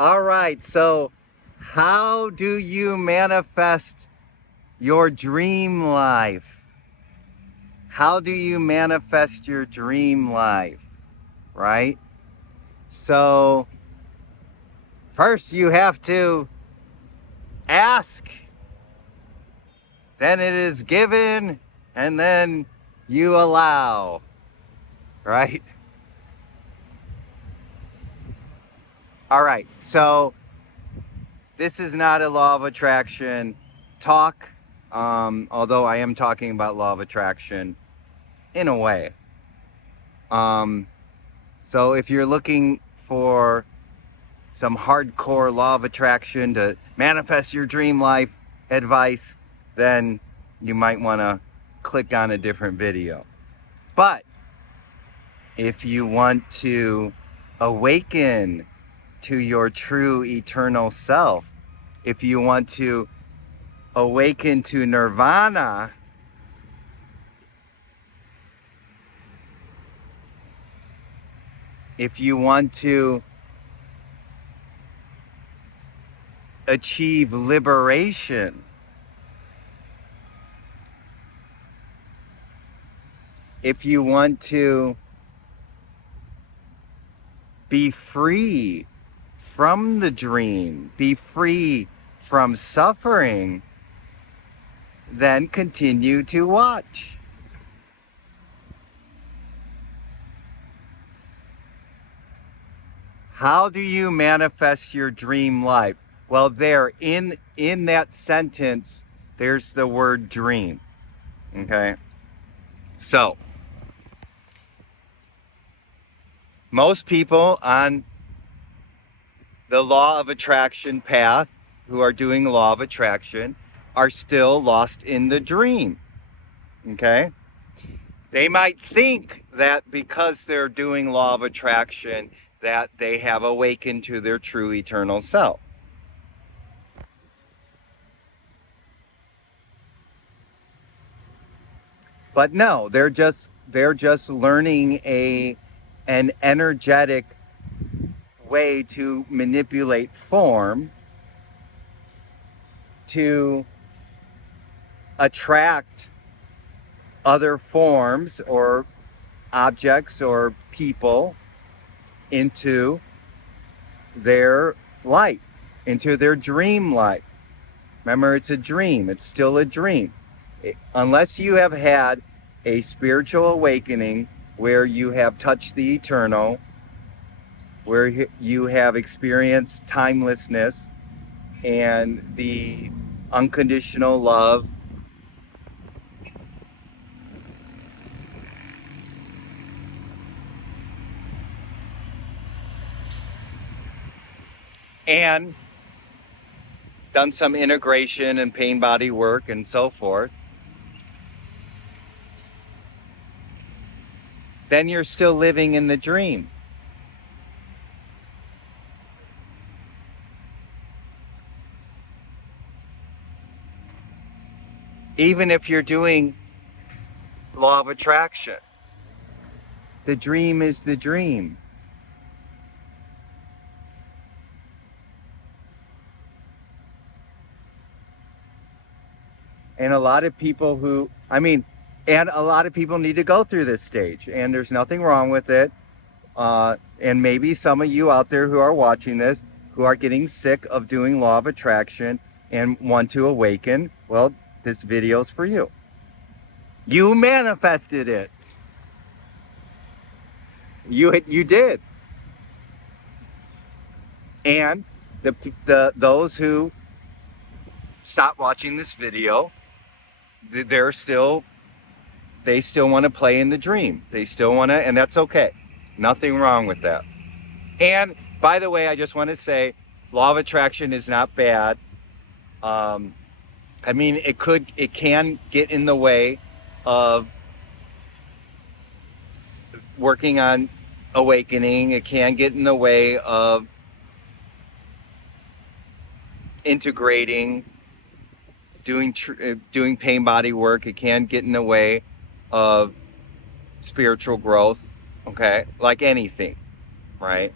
All right, so how do you manifest your dream life? How do you manifest your dream life, right? So first you have to ask, then it is given, and then you allow, right? All right, so this is not a law of attraction talk, although I am talking about law of attraction in a way. So if you're looking for some hardcore law of attraction to manifest your dream life advice, then you might want to click on a different video. But if you want to awaken to your true eternal self, if you want to awaken to nirvana, if you want to achieve liberation, if you want to be free from the dream, be free from suffering, then continue to watch. How do you manifest your dream life? Well, there in that sentence, there's the word dream. Okay? So, most people on the law of attraction path who are doing law of attraction are still lost in the dream. Okay? They might think that because they're doing law of attraction that they have awakened to their true eternal self. But no, they're just learning an energetic way to manipulate form to attract other forms or objects or people into their life, into their dream life. Remember, it's a dream. It's still a dream. Unless you have had a spiritual awakening where you have touched the eternal, where you have experienced timelessness and the unconditional love and done some integration and pain body work and so forth, then you're still living in the dream. Even if you're doing law of attraction, the dream is the dream. And a lot of people a lot of people need to go through this stage, and there's nothing wrong with it. And maybe some of you out there who are watching this, who are getting sick of doing law of attraction and want to awaken, well, this video's for you. You manifested it. You did. And those who stop watching this video, they still want to play in the dream. They still want to, and that's okay. Nothing wrong with that. And by the way, I just want to say, law of attraction is not bad. I mean, it can get in the way of working on awakening. It can get in the way of integrating, doing pain body work. It can get in the way of spiritual growth. Okay, like anything, right?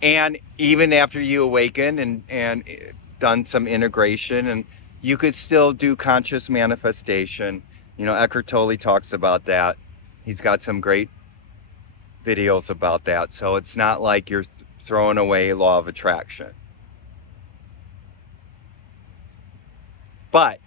And even after you awaken and done some integration, and you could still do conscious manifestation. You know, Eckhart Tolle talks about that. He's got some great videos about that. So it's not like you're throwing away law of attraction. But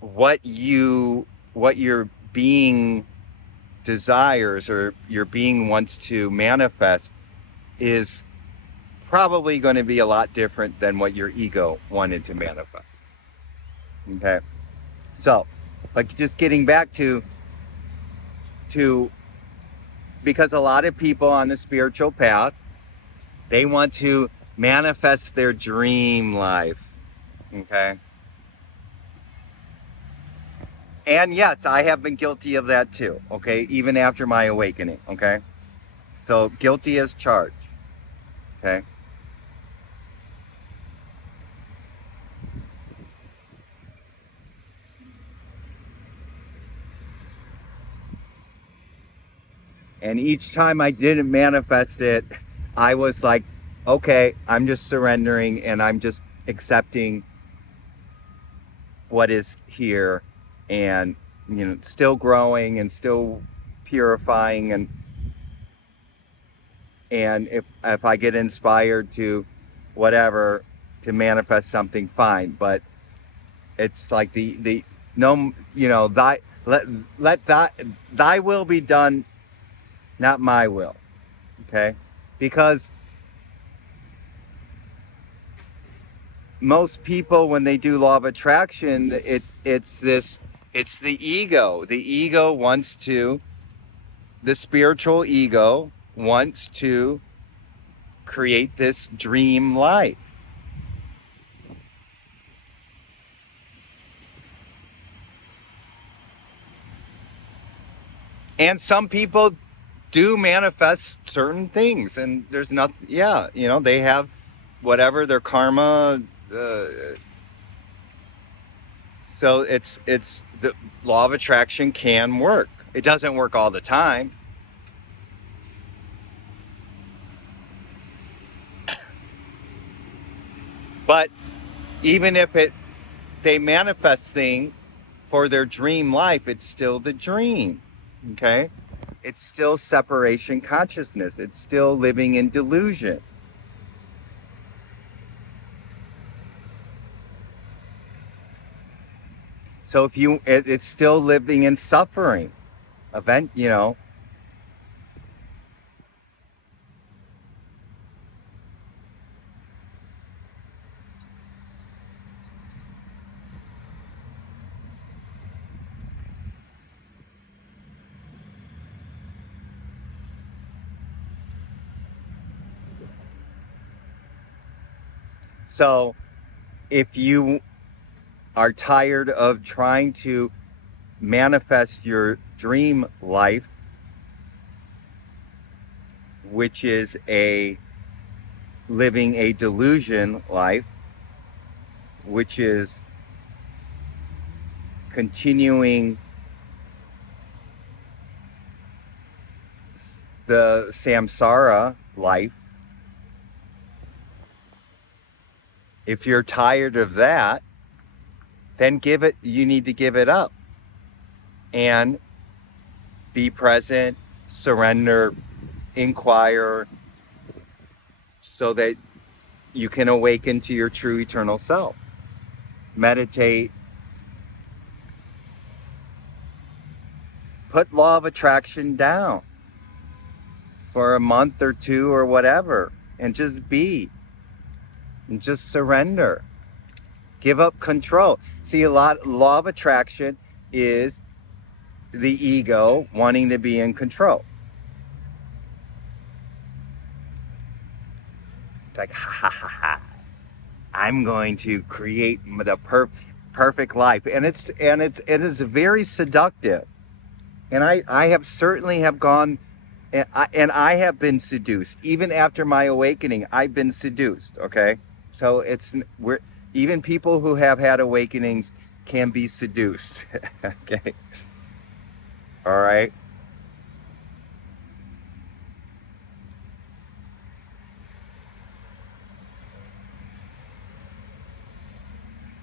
what your being desires or your being wants to manifest is probably going to be a lot different than what your ego wanted to manifest. Okay. So, like, just getting back to because a lot of people on the spiritual path, they want to manifest their dream life. Okay. And yes, I have been guilty of that too. Okay. Even after my awakening. Okay. So, guilty as charged. Okay. And each time I didn't manifest it, I was like, okay, I'm just surrendering and I'm just accepting what is here, and still growing and still purifying, and if I get inspired to whatever to manifest something, fine. But it's like the no, thy let thy will be done, not my will. Okay. Because most people, when they do law of attraction, it's the ego. The spiritual ego wants to create this dream life. And some people do manifest certain things, and there's nothing, yeah, they have whatever their karma. So it's the law of attraction can work. It doesn't work all the time, but even if they manifest thing for their dream life, it's still the dream. Okay. It's still separation consciousness. It's still living in delusion. So if it's still living in suffering. Event. So if you are tired of trying to manifest your dream life, which is a living a delusion life, which is continuing the samsara life, if you're tired of that, then you need to give it up and be present, surrender, inquire, so that you can awaken to your true eternal self. Meditate, put law of attraction down for a month or two or whatever, and just be, and just surrender. Give up control. See, law of attraction is the ego wanting to be in control. It's like, ha ha ha ha, I'm going to create the perfect life, and it is very seductive. And I have certainly have gone, and I have been seduced. Even after my awakening, I've been seduced. Okay, so even people who have had awakenings can be seduced. Okay, all right.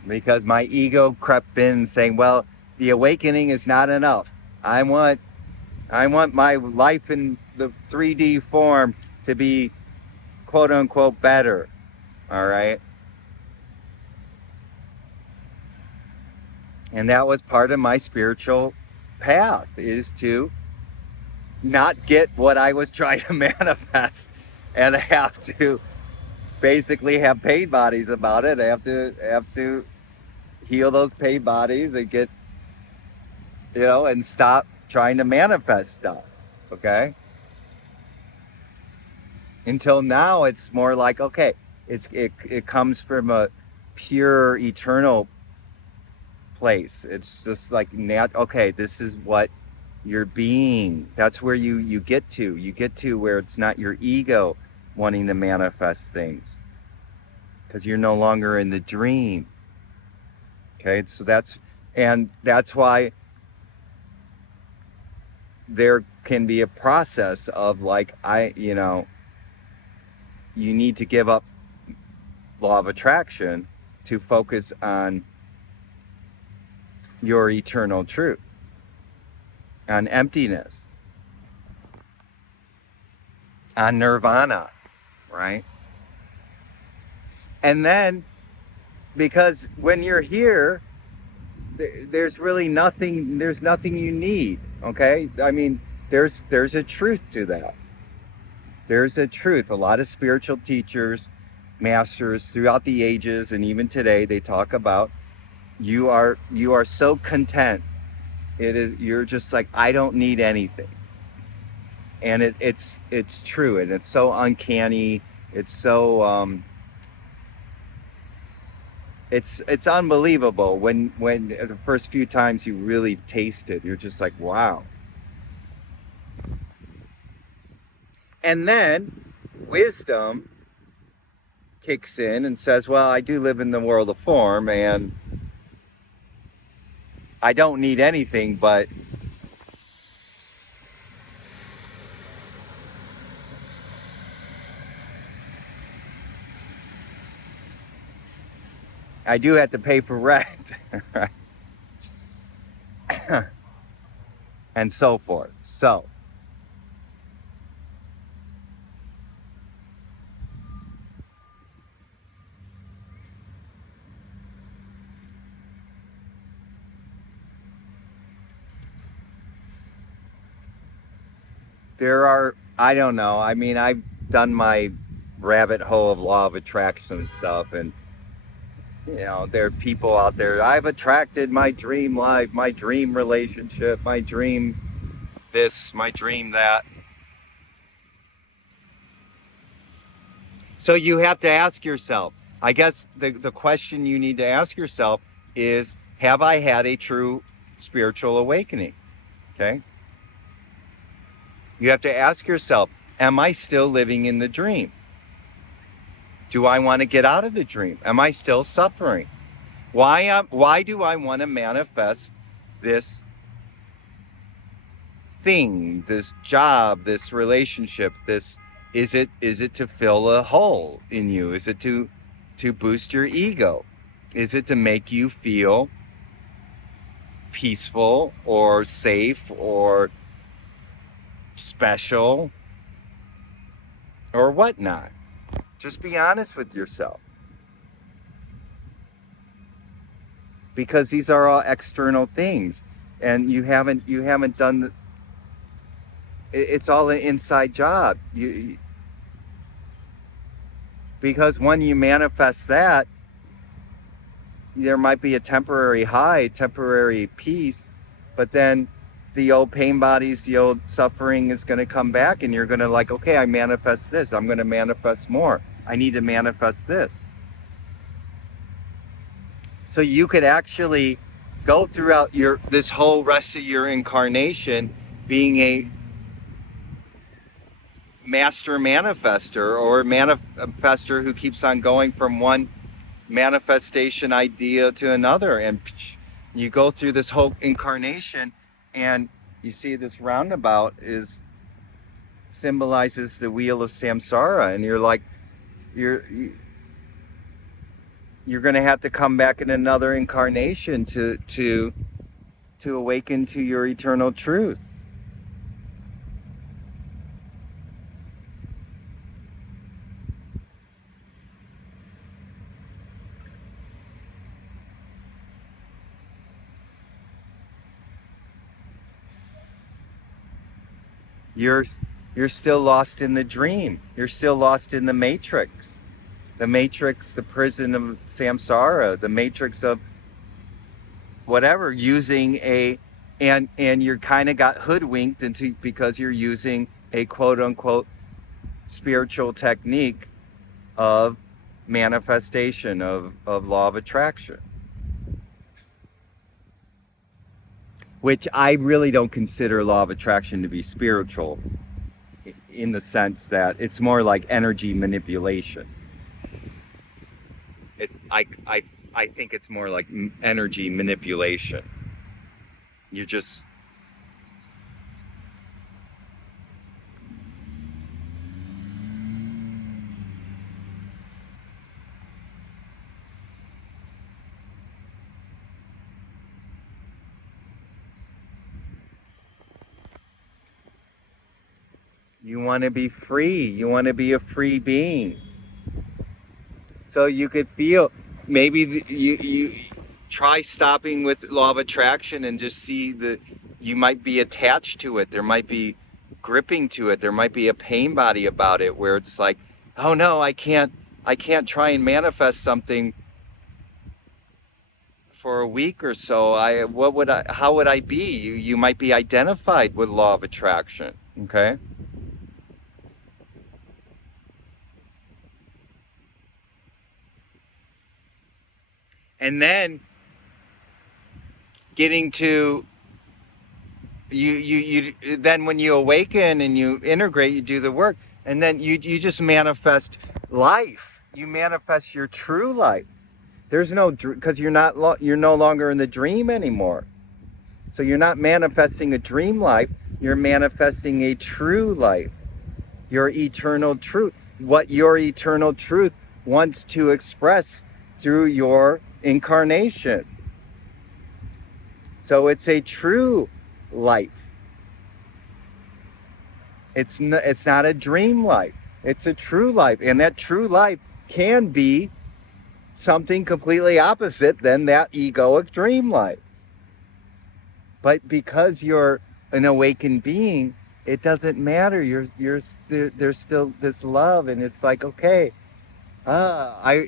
because my ego crept in saying, well, the awakening is not enough. I want my life in the 3D form to be quote unquote better. All right. And that was part of my spiritual path, is to not get what I was trying to manifest and have to basically have pain bodies about it. I have to heal those pain bodies and get, and stop trying to manifest stuff. Okay. Until now, it's more like, okay, it comes from a pure eternal place. It's just like, okay, this is what you're being. That's where you get to. You get to where it's not your ego wanting to manifest things, because you're no longer in the dream. Okay, so that's why there can be a process of like, you need to give up law of attraction to focus on your eternal truth, on emptiness, on nirvana, right? And then, because when you're here, there's really nothing, you need, okay? I mean, there's a truth to that. There's a truth. A lot of spiritual teachers, masters throughout the ages, and even today, they talk about you are so content. You're just like, I don't need anything. And it's true, and it's so uncanny. It's so it's unbelievable when the first few times you really taste it, you're just like, wow. And then wisdom kicks in and says, well, I do live in the world of form, and I don't need anything, but I do have to pay for rent. And so forth. So I don't know. I mean, I've done my rabbit hole of law of attraction and stuff, and there are people out there. I've attracted my dream life, my dream relationship, my dream this, my dream that. So you have to ask yourself, I guess the question you need to ask yourself is, have I had a true spiritual awakening? Okay. You have to ask yourself, am I still living in the dream? Do I want to get out of the dream? Am I still suffering? Why do I want to manifest this thing, this job, this relationship, is it to fill a hole in you? Is it to boost your ego? Is it to make you feel peaceful or safe or special or whatnot? Just be honest with yourself. Because these are all external things, and you haven't done it's all an inside job. Because when you manifest that, there might be a temporary high, temporary peace, but then the old pain bodies, the old suffering is going to come back, and you're going to like, okay, I manifest this. I'm going to manifest more. I need to manifest this. So you could actually go throughout this whole rest of your incarnation being a master manifester, or manifester who keeps on going from one manifestation idea to another, and you go through this whole incarnation, and you see this roundabout symbolizes the wheel of samsara, and you're like, you're going to have to come back in another incarnation to awaken to your eternal truth. You're you're still lost in the dream. You're still lost in the matrix. The matrix, the prison of samsara, the matrix of whatever, using a and you're kind of got hoodwinked into because you're using a quote unquote spiritual technique of manifestation of law of attraction, which I really don't consider law of attraction to be spiritual, in the sense that it's more like energy manipulation. I think it's more like energy manipulation. You just you want to be free. You want to be a free being. So you could feel maybe you try stopping with law of attraction and just see that you might be attached to it. There might be gripping to it. There might be a pain body about it where it's like, oh no, I can't try and manifest something for a week or so. How would I be? You might be identified with law of attraction. Okay. And then getting to you then when you awaken and you integrate, you do the work, and then you just manifest life. You manifest your true life. There's no, because you're no longer in the dream anymore. So you're not manifesting a dream life, you're manifesting a true life, your eternal truth, what your eternal truth wants to express through your incarnation. So it's a true life. It's not a dream life. It's a true life. And that true life can be something completely opposite than that egoic dream life. But because you're an awakened being, it doesn't matter. There's still this love, and it's like, okay, I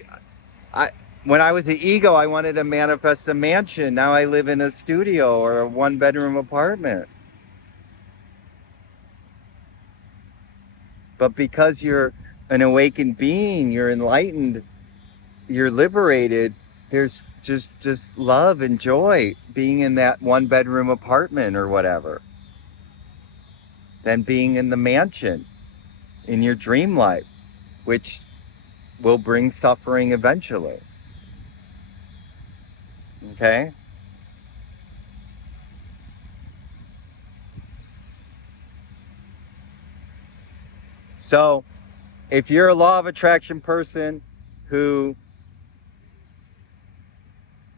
when I was the ego, I wanted to manifest a mansion. Now I live in a studio or a 1-bedroom apartment. But because you're an awakened being, you're enlightened, you're liberated, there's just love and joy being in that 1-bedroom apartment or whatever, than being in the mansion in your dream life, which will bring suffering eventually. Okay? So if you're a law of attraction person who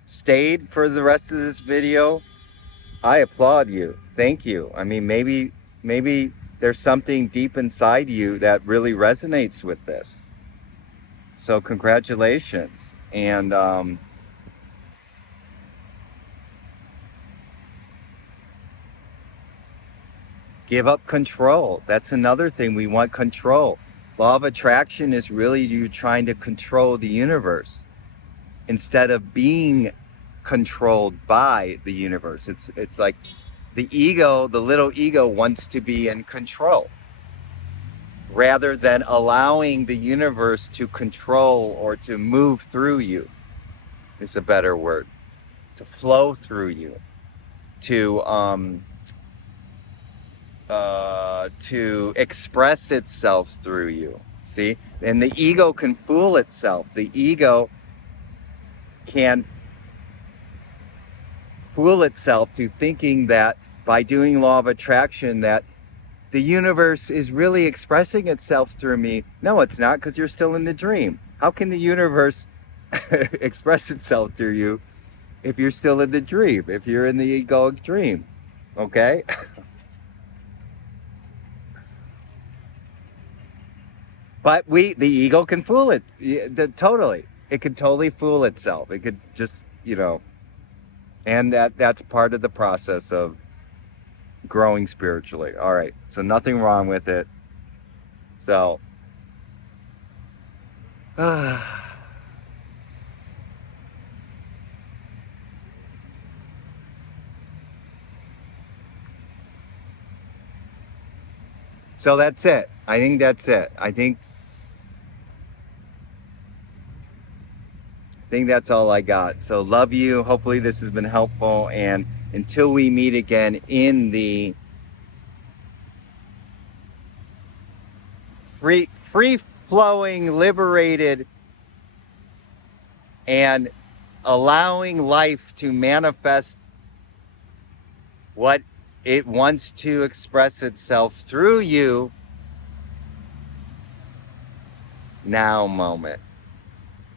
stayed for the rest of this video, I applaud you. Thank you. I mean, maybe there's something deep inside you that really resonates with this. So congratulations. And give up control. That's another thing. We want control. Law of attraction is really you trying to control the universe instead of being controlled by the universe. It's like the ego, the little ego, wants to be in control rather than allowing the universe to control or to move through you, is a better word, to flow through you, to express itself through you. See? And the ego can fool itself. The ego can fool itself to thinking that by doing law of attraction that the universe is really expressing itself through me. No, it's not, because you're still in the dream. How can the universe express itself through you if you're still in the dream, if you're in the egoic dream. Okay? But the ego can fool it. Totally. It could totally fool itself. It could just, and that's part of the process of growing spiritually. All right. So nothing wrong with it. So so that's it. I think that's it. I think that's all I got. So love you. Hopefully this has been helpful. And until we meet again in the free flowing, liberated, and allowing life to manifest what it wants to express itself through you now moment.